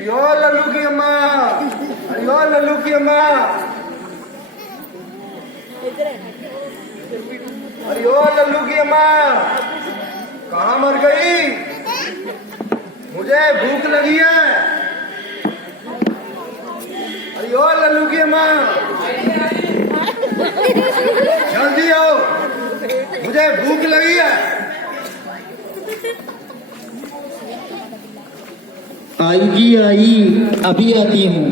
अरियो लल्लू की अम्मा, अरियो लल्लू की अम्मा, अरियो लल्लू की अम्मा, कहाँ मर गई? मुझे भूख लगी है। अरियो लल्लू की अम्मा, जल्दी आओ, मुझे भूख लगी है। आई जी आई, अभी आती हूँ।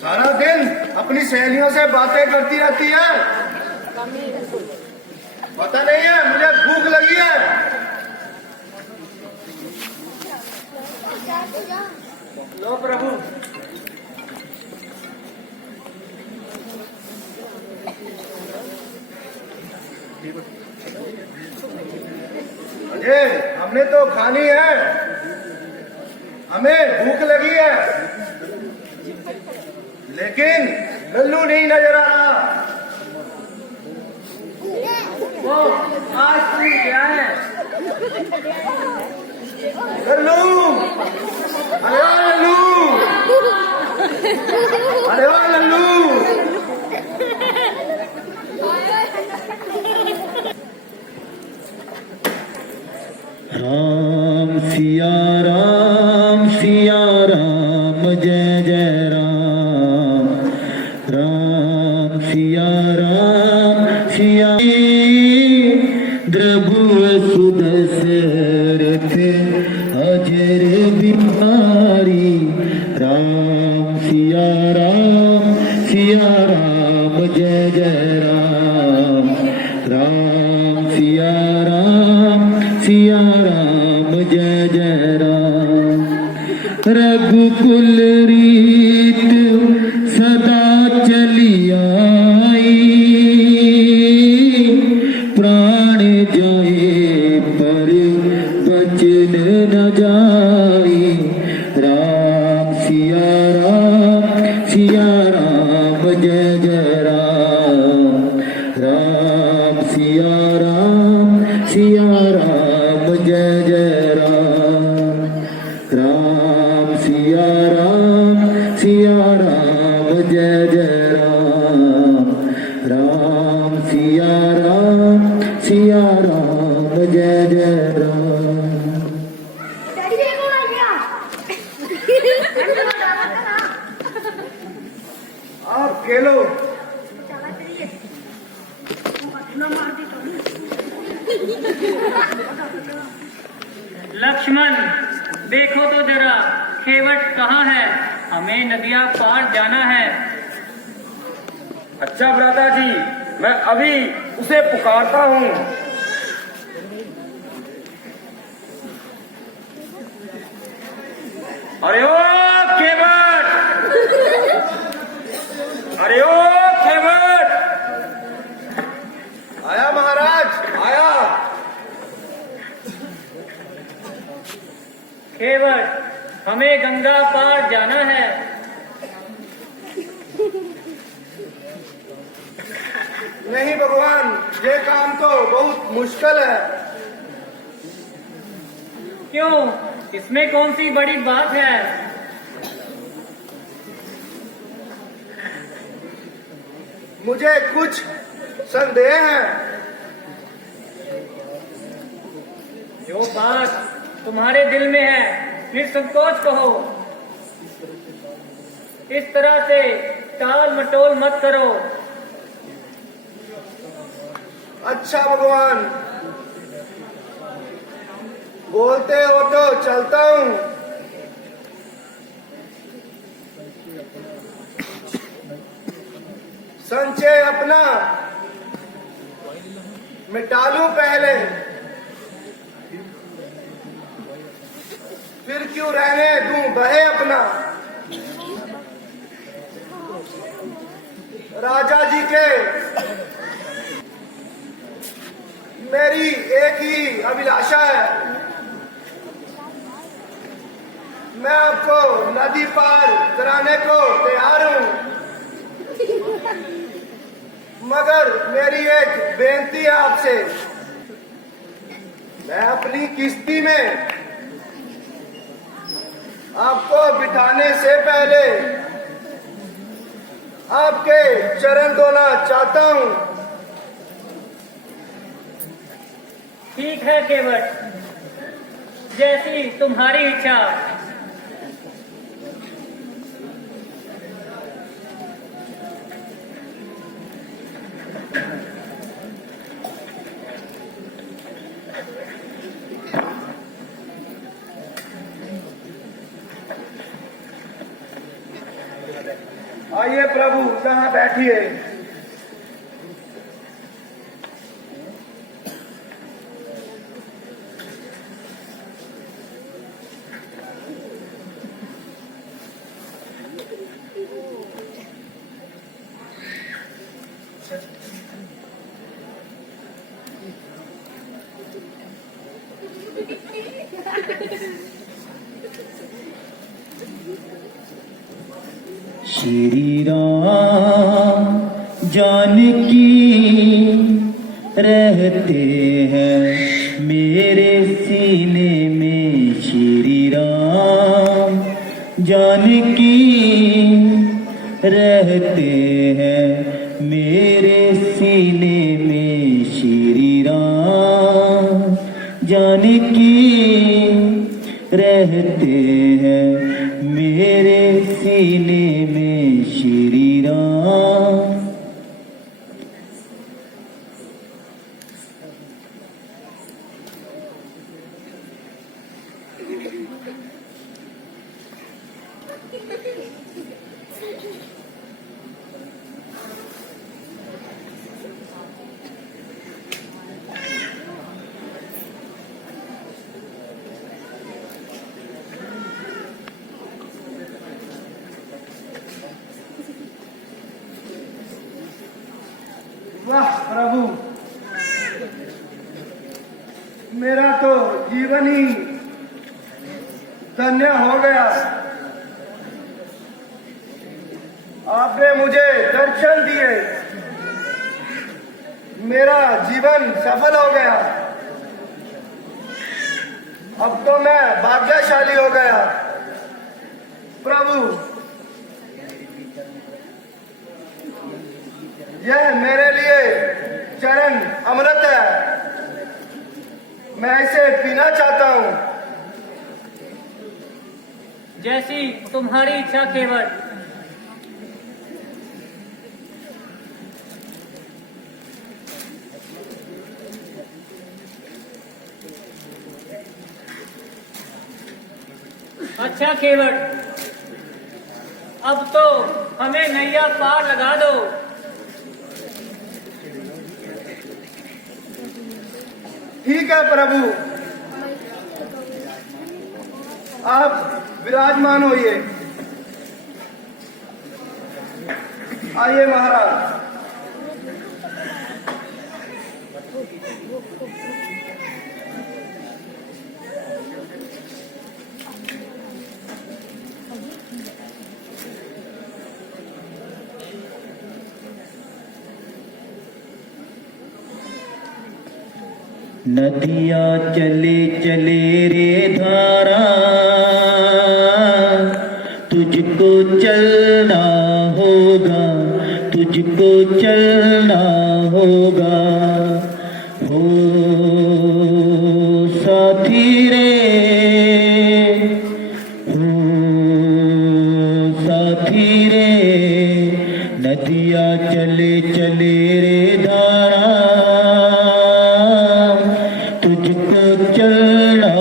सारा दिन अपनी सहेलियों से बातें करती रहती है। पता नहीं है मुझे भूख लगी है। लो प्रभु। अजय, हमने तो खानी है, हमें भूख लगी है, लेकिन लल्लू नहीं नजर आ रहा। वो आज तू क्या है? लल्लू, अरे ओ लल्लू, अरे ओ लल्लू। राम सिया राम, सिया राम, जय जय राम। राम सिया राम, सिया द्रभु सुदशरथ अजर बिहारी। राम सिया राम, सिया राम, जय जय राम। राम सिया राम, सिया राम, जय जय राम। रघुकुल रीत सदा चली आई, प्राण जाए पर बचन न जाई। राम सिया राम, सिया राम, जय जय राम। राम सिया राम, सिया राम, जय जय राम। राम सिया राम, सिया राम, जय जय राम। राम सिया राम, सिया राम, जय जय राम। आप खेलो। लक्ष्मण, देखो तो जरा खेवट कहाँ है? हमें नदिया पार जाना है। अच्छा भ्राता जी, मैं अभी उसे पुकारता हूँ। अरे ओ खेवट, अरे ओ खेवट। आया महाराज, आया। खेवट, हमें गंगा पार जाना है। नहीं भगवान, ये काम तो बहुत मुश्किल है। क्यों? इसमें कौन सी बड़ी बात है? मुझे कुछ संदेह है। जो बात तुम्हारे दिल में है, निसंकोच कहो। इस तरह से टाल मटोल मत करो। अच्छा भगवान, बोलते हो तो चलता हूँ। संचय अपना मिटा लूं पहले, फिर क्यों रहने दूं बहे अपना। राजा जी के मेरी एक ही अभिलाषा है, मैं आपको नदी पार कराने को तैयार हूं, मगर मेरी एक बेनती है आपसे, मैं अपनी किश्ती में आपको बिठाने से पहले आपके चरण धोना चाहता हूं। ठीक है केवट, जैसी तुम्हारी इच्छा। आइए प्रभु, यहाँ बैठिए। श्री राम जानकी रहते हैं मेरे सीने में। श्री राम जानकी रहते हैं मेरे सीने में। श्री राम जानकी रहते हैं मेरे सीने में। श्री राम वाह प्रभु, मेरा तो जीवन ही धन्य हो गया। आपने मुझे दर्शन दिए, मेरा जीवन सफल हो गया। अब तो मैं भाग्यशाली हो गया। प्रभु, यह मेरे लिए चरण अमृत है, मैं इसे पीना चाहता हूं। जैसी तुम्हारी इच्छा केवट। अच्छा केवट, अब तो हमें नैया पार लगा दो। ठीक है प्रभु, आप विराजमान होइए। आइए महाराज। नदिया चले चले रे धारा, तुझको चलना होगा, तुझको चलना होगा। हो साथी रे, हो साथी रे, नदिया चले चले रे धारा, तुझको चलना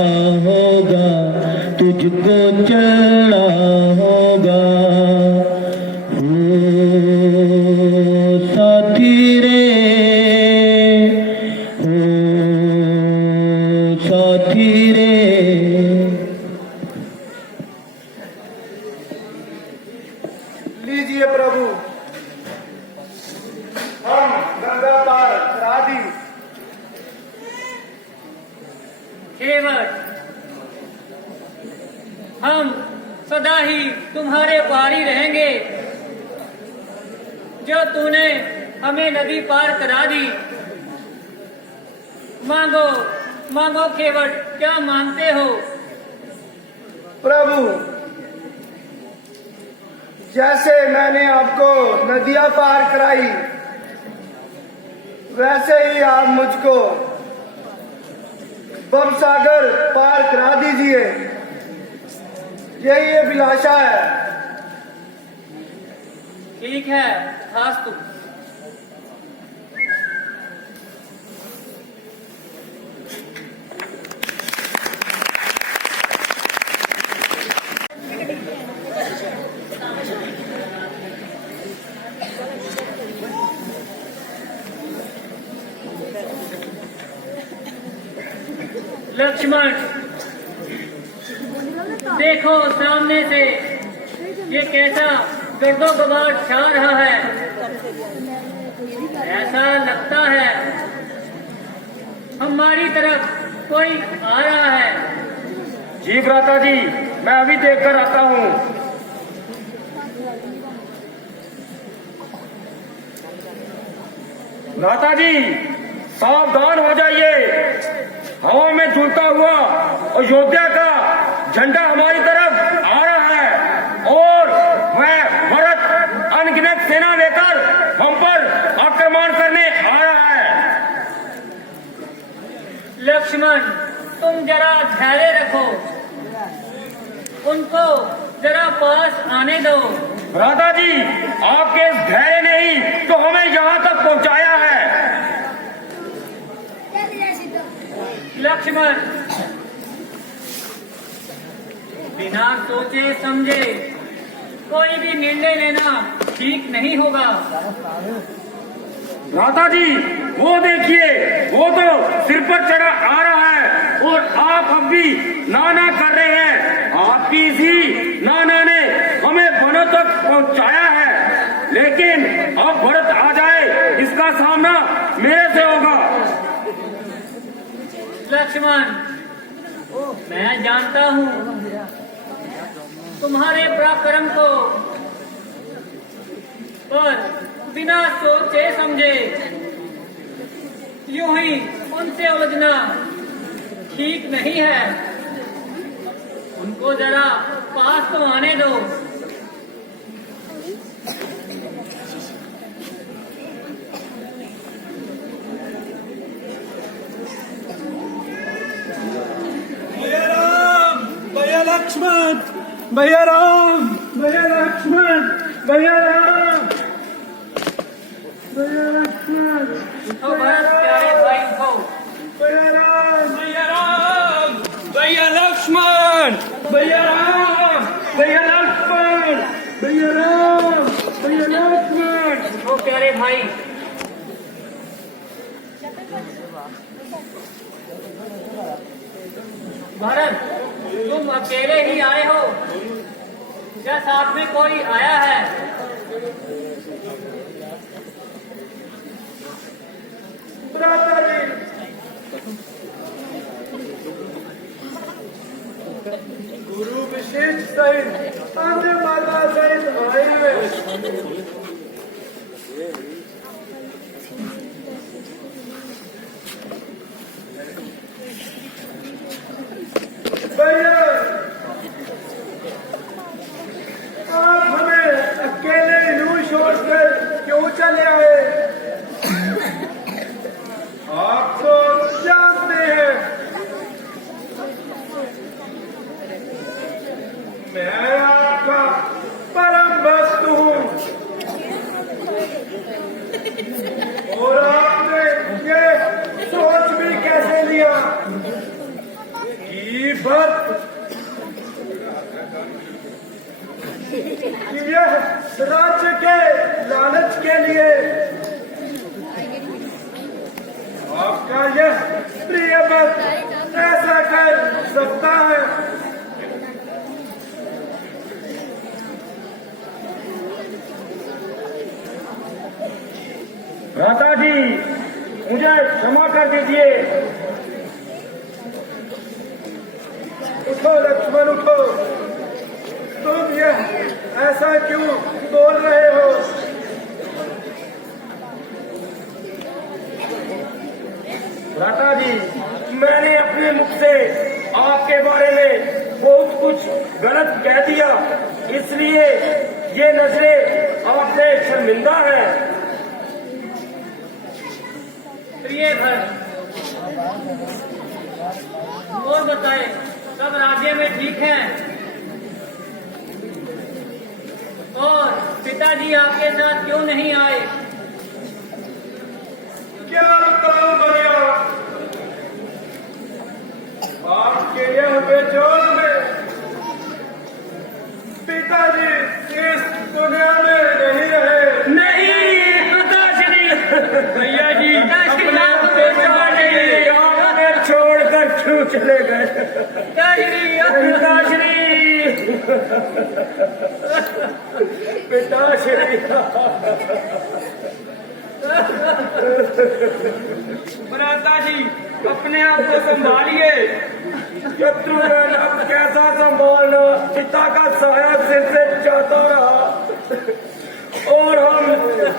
होगा, तुझको चलना होगा। हो साथी रे, हो साथी रे। लीजिए प्रभु, हम गंगा पार करा दी। केवट, हम सदा ही तुम्हारे पारी रहेंगे। जो तूने हमें नदी पार करा दी। मांगो मांगो केवट, क्या मांगते हो? प्रभु, जैसे मैंने आपको नदियां पार कराई, वैसे ही आप मुझको भवसागर पार करा दीजिए। यही अभिलाषा है। ठीक है, खास्तु। लक्ष्मण, देखो सामने से ये कैसा गर्दोगबार छा रहा है। ऐसा लगता है हमारी तरफ कोई आ रहा है। जी भ्राता जी, मैं अभी देख कर आता हूँ। भ्राता जी, सावधान हो जाइए। हवा में झूलता हुआ अयोध्या का झंडा हमारी तरफ आ रहा है और वह भरत अनगिनत सेना लेकर हम पर आक्रमण करने आ रहा है। लक्ष्मण, तुम जरा धैर्य रखो, उनको जरा पास आने दो। भ्राता जी, आपके इस धैर्य ने ही तो हमें यहाँ तक पहुँचाया है। लक्ष्मण, बिना सोचे समझे कोई भी निर्णय लेना ठीक नहीं होगा। भ्राता जी, वो देखिए, वो तो सिर पर चढ़ा आ रहा है और आप अब भी नाना कर रहे हैं। आपकी इसी नाना ने हमें वनों तक पहुंचाया है, लेकिन अब भरत आ जाए, इसका सामना मेरे से होगा। लक्ष्मण, मैं जानता हूँ तुम्हारे पराक्रम को, पर बिना सोचे समझे यूं ही उनसे उलझना ठीक नहीं है। उनको जरा पास तो आने दो। भैया लक्ष्मण, भैया राम, भैया लक्ष्मण, भैया राम, भैया लक्ष्मण, उठो भरत प्यारे भाई, उठो। भैया राम, भैया राम, भैया लक्ष्मण, भैया राम, भैया लक्ष्मण, भैया राम, भैया लक्ष्मण। उठो प्यारे भाई। भरत, तुम अकेले ही आए हो या साथ में कोई आया है? भ्राता जी, गुरु विशेष सहित अन्य माता सहित आए हुए। भैया, आप हमें अकेले यूं छोड़कर क्यों चले आए? आप तो जानते हैं मैं आपका परम भक्त हूँ, और आपने ये सोच भी कैसे लिया कि भक्त यह राज्य के लालच के लिए आपका यह प्रिय भक्त ऐसा कर सकता है? भ्राता जी, मुझे क्षमा कर दीजिए। उठो लक्ष्मण, उठो। तुम यह ऐसा क्यों बोल रहे हो? भ्राता जी, मैंने अपने मुख से आपके बारे में बहुत कुछ गलत कह दिया, इसलिए ये नजरें आपसे शर्मिंदा है। प्रिय भट्ट, और बताए, सब राज्य में ठीक है? और पिताजी आपके साथ क्यों नहीं आए? क्या बताऊं भैया, आपके यह बेजोड़ में पिताजी इस दुनिया में नहीं रहे। नहीं पिताश्री, भैया जी, अपना पिताश्री आपने छोड़कर क्यों चले गए? पिताश्री, पिताश्री, भ्राता जी, अपने आप को संभालिए। शत्रुघ्न, अब कैसा संभालना? पिता का साया सिर से जाता रहा और हम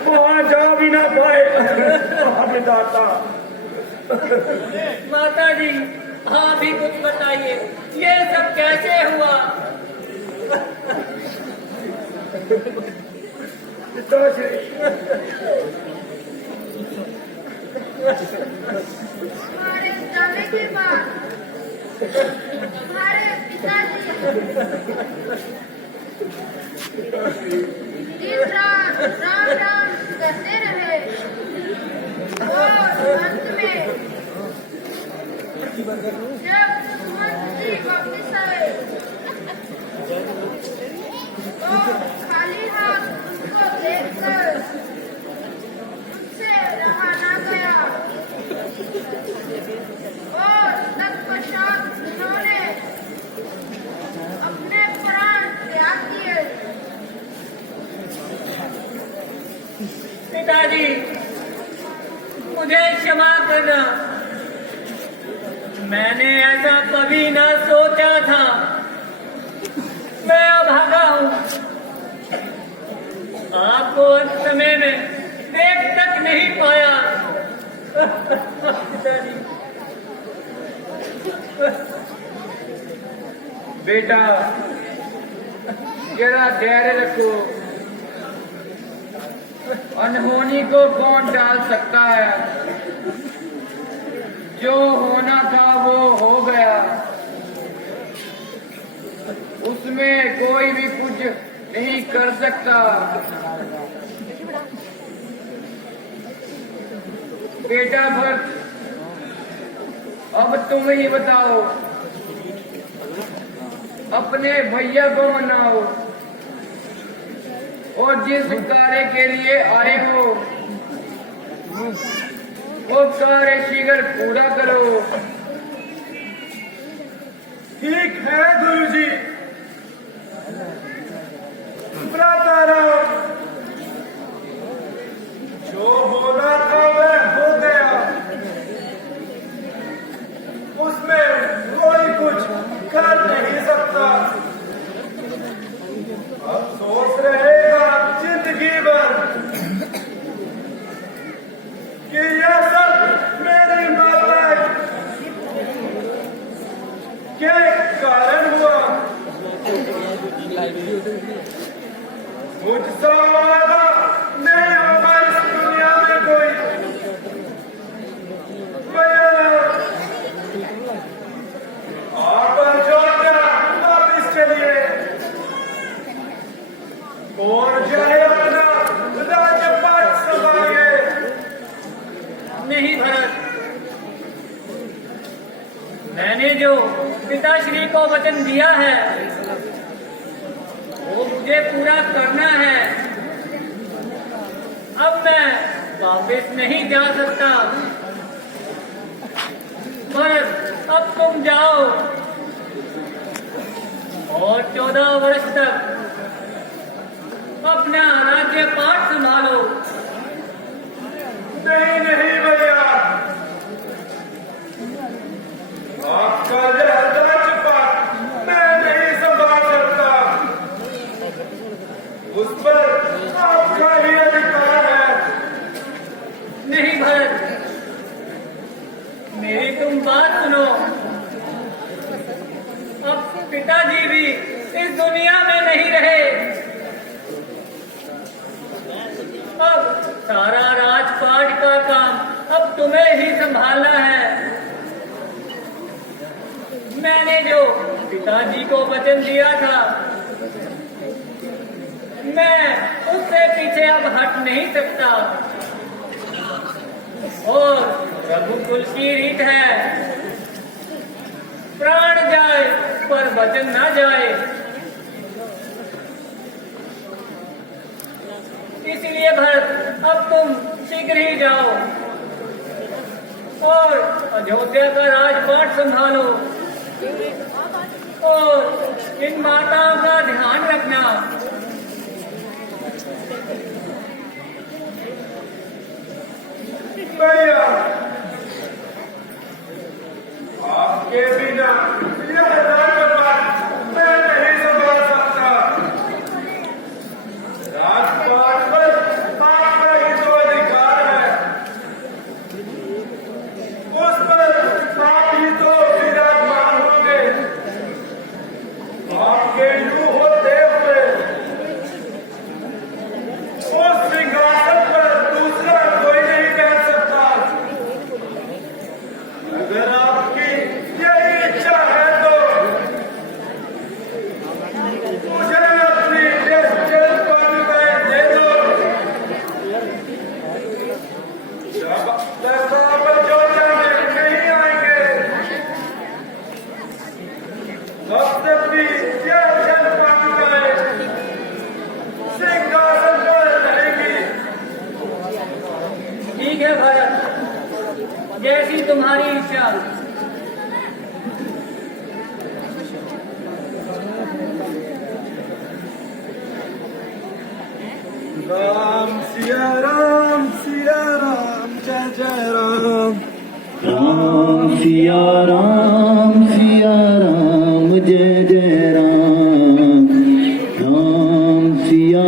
वहां जा भी ना पाए। विधाता, माता जी, हाँ भी कुछ बताइए, ये सब कैसे हुआ? पिताश्री, हमारे जाने के बाद हमारे पिताजी दिन रात राम राम करते रहे और अंत में जब मंत्री वापिस आए तो खाली हाथ उनको देखकर उनसे रहा ना गया और तत्पश्चात उन्होंने अपने प्राण त्याग दिए। पिताजी, मुझे क्षमा करना, मैंने ऐसा कभी न सोचा था। मैं अभागा हूँ, आपको उस समय में देख तक नहीं पाया। पिताजी, बेटा, जरा धैर्य रखो। अनहोनी को कौन टाल सकता है? जो होना था वो हो गया, उसमें कोई भी कुछ नहीं कर सकता। बेटा भक्त, अब तुम ही बताओ, अपने भैया को मनाओ और जिस कार्य के लिए आए हो वो कार्य शीघ्र पूरा करो। ठीक है गुरुजी। भ्राताराम, जो होना था वह हो गया, उसमें कोई कुछ कर नहीं सकता। अफसोस रहेगा जिंदगी भर कि यह सब मेरी माता के कारण हुआ। मुझसे वादा नहीं होगा इस दुनिया में कोई। आप अयोध्या वापिस चलिए और जाए अपना राज्यपाट संभालिए। नहीं भरत, मैंने जो पिताश्री को वचन दिया है वो मुझे पूरा करना है। अब मैं वापस नहीं जा सकता। भरत, अब तुम जाओ और 14 वर्ष तक अपना राज्य पाठ संभालो। नहीं नहीं भैया, आपका यह राज्यपाट मैं नहीं संभाल सकता। उस पर आपका ही अधिकार है। नहीं भरत, सारा राजपाट का काम अब तुम्हें ही संभालना है। मैंने जो पिताजी को वचन दिया था, मैं उससे पीछे अब हट नहीं सकता। और रघुकुल की रीत है, प्राण जाए पर वचन ना जाए। इसलिए भरत, अब तुम शीघ्र ही जाओ और अयोध्या का राजपाट संभालो और इन माताओं का ध्यान रखना। भैया, आपके बिना यह राजपाट मैं नहीं संभाल सकता। राजपाट पर आपका ही जो अधिकार है, उस पर आप ही तो विराजमान होंगे। आपके यूं होते हुए उस सिंहासन पर दूसरा कोई नहीं बैठ सकता। अगर आपकी यही इच्छा है तो मुझे अपनी जल पानी दे दो। जब तक आप अयोध्या में नहीं आएंगे, तब तक भी यह जल पानी सिंहासन पर रहेगी। ठीक है भरत, जैसी तुम्हारी इच्छा। राम सिया राम जय जय राम। राम सिया राम जय जय राम। राम सिया